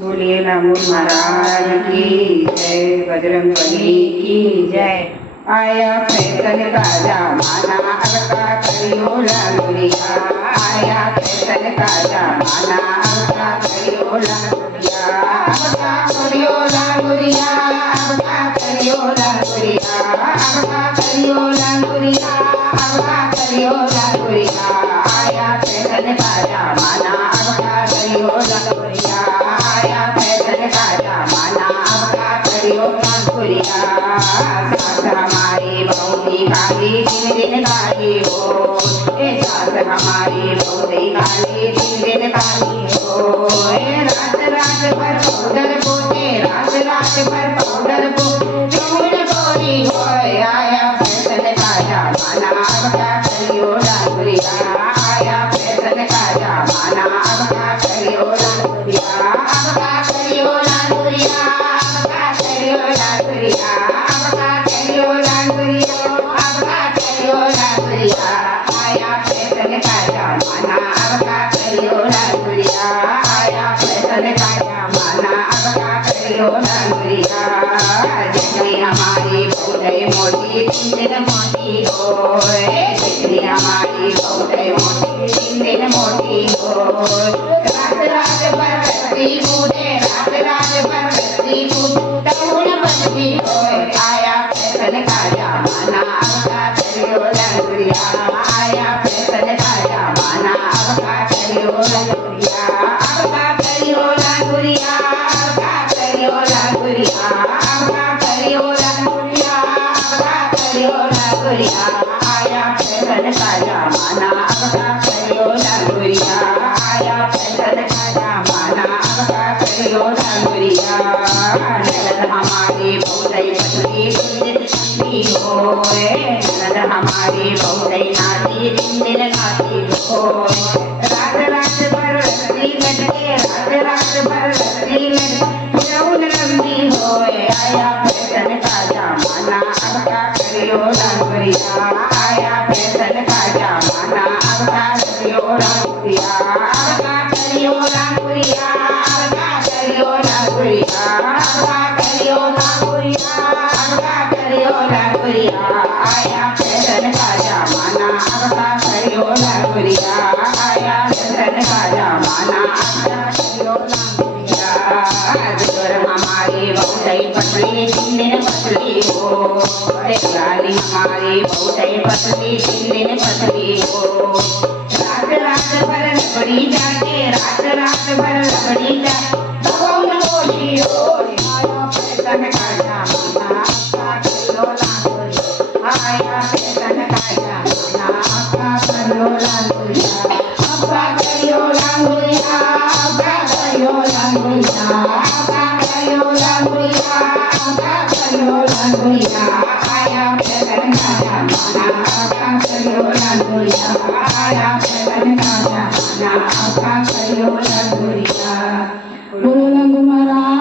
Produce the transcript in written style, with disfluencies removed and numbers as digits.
बोलिए लामूर महाराज की जय, बजरंगबली की जय। आया फैशन का जमाना, अब का करियो लांगुरिया। आया फैशन का जमाना, अब का करियो लांगुरिया। अब का करियो लांगुरिया, अब का करियो लांगुरिया। अब का करियो लांगुरिया, अब का करियो लांगुरिया। आया फैशन का जमाना, अब का करियो लांगुरिया। आया फैशन का जमाना, अब का करियो लांगुरिया। सास हमारी बहुती काली, दिन दिन काली हो। ए सास हमारी बहुती काली, दिन दिन काली हो। ए रात रात भर पाउडर पोते, रात रात भर पाउडर पोते, चूड़ गोरी हो। आया फैशन का जमाना, अब क्या करियो लांगुरिया। आया फैशन का जमाना, अब क्या करियो लांगुरिया। अब क्या करियो लांगुरिया, अब क्या करियो लांगुरिया। अब क्या करियो लांगुरिया, अब क्या करियो लांगुरिया। आया फैशन का जमाना, अब क्या करियो लांगुरिया। आया फैशन का जमाना, अब क्या करियो लांगुरिया। जितनी हमारी बहुते मोटी, दिन दिन मोटी हो। जितनी हमारी बहुते मोटी, दिन दिन मोटी हो। रात रात भर रस्सी कूदे, रात रात भर रस्सी कूदे, टून बनती हो। आया फैशन का जमाना, अब का करियो लांगुरिया। आया फैशन का जमाना, अब का करियो लांगुरिया। अब का करियो लांगुरिया, अब का करियो लांगुरिया। अब का करियो लांगुरिया, अब का करियो लांगुरिया। आया फैशन का जमाना, अब का करियो लांगुरिया। आया फैशन का जमाना, अब का करियो लांगुरिया। ननद हमारी बहुते पतली, दिन दिन पतली हो। ननद हमारी बहुते नाची, दिन दिन नाची हो। रात रात भर रस्सी लटके, रात रात भर रस्सी लटके, जौन लंबी हो। आया फैशन का जमाना, अब का करियो लांगुरिया। आया फैशन का जमाना, अब का करियो लांगुरिया। अब का करियो लांगुरिया, अब का करियो लांगुरिया। अब का करियो लांगुरिया, अब का करियो लांगुरिया। आया फैशन का जमाना, अब का करियो लांगुरिया। आया फैशन का जमाना, अब का करियो लांगुरिया। जोर हमारी बहुते पतली, दिन दिन पतली हो। गाली हमारी बहुते पतली, दिन दिन पतली हो। रात रात भर लकड़ी जाके, रात रात भर लकड़ी जाके, कौन बोली हो। आया फैशन का जमाना, अब का करियो लांगुरिया। आया फैशन का जमाना, अब का करियो लांगुरिया। अब का करियो लांगुरिया, अब का करियो लांगुरिया। अब का करियो लांगुरिया, अब का करियो लांगुरिया। आया फैशन का जमाना, अब का करियो लांगुरिया। आया फैशन का जमाना, अब का करियो लांगुरिया। बोलो लांगू महाराज।